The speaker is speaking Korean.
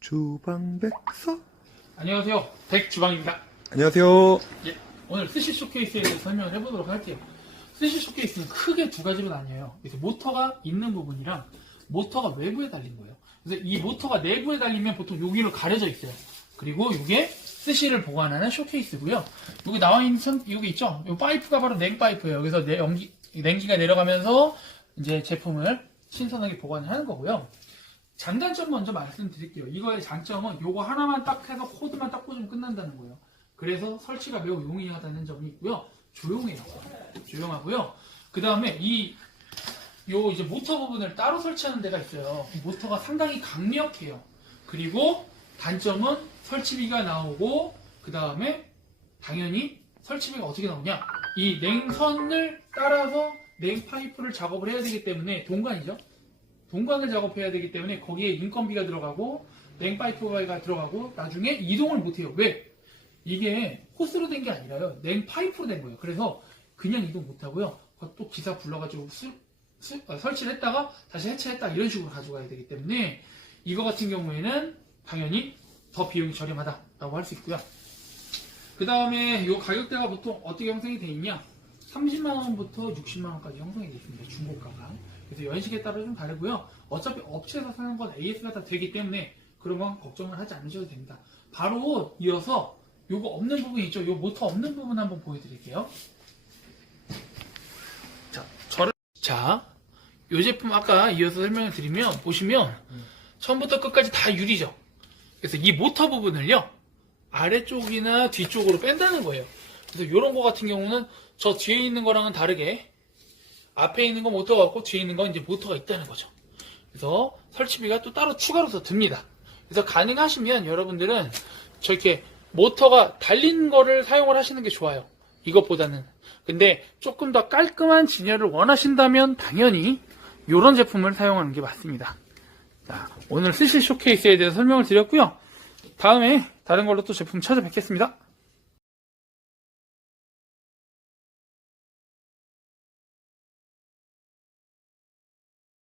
주방백서 안녕하세요. 백주방입니다. 안녕하세요 예, 오늘 스시 쇼케이스에 대해서 설명을 해보도록 할게요. 스시 쇼케이스는 크게 두 가지로 나뉘어요. 그래서 모터가 있는 부분이랑 모터가 외부에 달린 거예요. 그래서 이 모터가 내부에 달리면 보통 여기로 가려져 있어요. 그리고 이게 스시를 보관하는 쇼케이스고요. 여기 나와 있는 선, 여기 있죠? 이 파이프가 바로 냉파이프예요. 그래서 내, 연기, 냉기가 내려가면서 이제 제품을 신선하게 보관하는 거고요. 장단점 먼저 말씀드릴게요. 이거의 장점은 요거 하나만 딱 해서 코드만 딱 꽂으면 끝난다는 거예요. 그래서 설치가 매우 용이하다는 점이 있고요. 조용해요. 조용하고요. 그 다음에 이, 요 이제 모터 부분을 따로 설치하는 데가 있어요. 이 모터가 상당히 강력해요. 그리고 단점은 설치비가 나오고, 그 다음에 당연히 설치비가 어떻게 나오냐. 이 냉선을 따라서 냉파이프를 작업을 해야 되기 때문에 동관이죠. 동관을 작업해야 되기 때문에 거기에 인건비가 들어가고 냉파이프가 들어가고 나중에 이동을 못해요. 왜? 이게 호스로 된 게 아니라요. 냉파이프로 된 거예요. 그래서 그냥 이동 못하고요. 또 기사 불러가지고 수- 수- 어, 설치를 했다가 다시 해체했다 이런 식으로 가져가야 되기 때문에 이거 같은 경우에는 당연히 더 비용이 저렴하다라고 할 수 있고요. 그 다음에 이 가격대가 보통 어떻게 형성이 되어 있냐? 30만 원부터 60만 원까지 형성이 되어 있습니다. 중고가가. 그래서 연식에 따라 좀 다르고요. 어차피 업체에서 사는 건 AS가 다 되기 때문에 그런 건 걱정을 하지 않으셔도 됩니다. 바로 이어서 요거 없는 부분 있죠? 요 모터 없는 부분 한번 보여드릴게요. 자, 저를 자, 요 제품 아까 이어서 설명을 드리면 보시면 처음부터 끝까지 다 유리죠. 그래서 이 모터 부분을요 아래쪽이나 뒤쪽으로 뺀다는 거예요. 그래서 이런 거 같은 경우는 저 뒤에 있는 거랑은 다르게 앞에 있는 건 모터가 없고 뒤에 있는 건 이제 모터가 있다는 거죠. 그래서 설치비가 또 따로 추가로 더 듭니다. 그래서 가능하시면 여러분들은 저렇게 모터가 달린 거를 사용을 하시는 게 좋아요. 이것보다는. 근데 조금 더 깔끔한 진열을 원하신다면 당연히 이런 제품을 사용하는 게 맞습니다. 자, 오늘 스실 쇼케이스에 대해서 설명을 드렸고요. 다음에 다른 걸로 또 제품 찾아뵙겠습니다.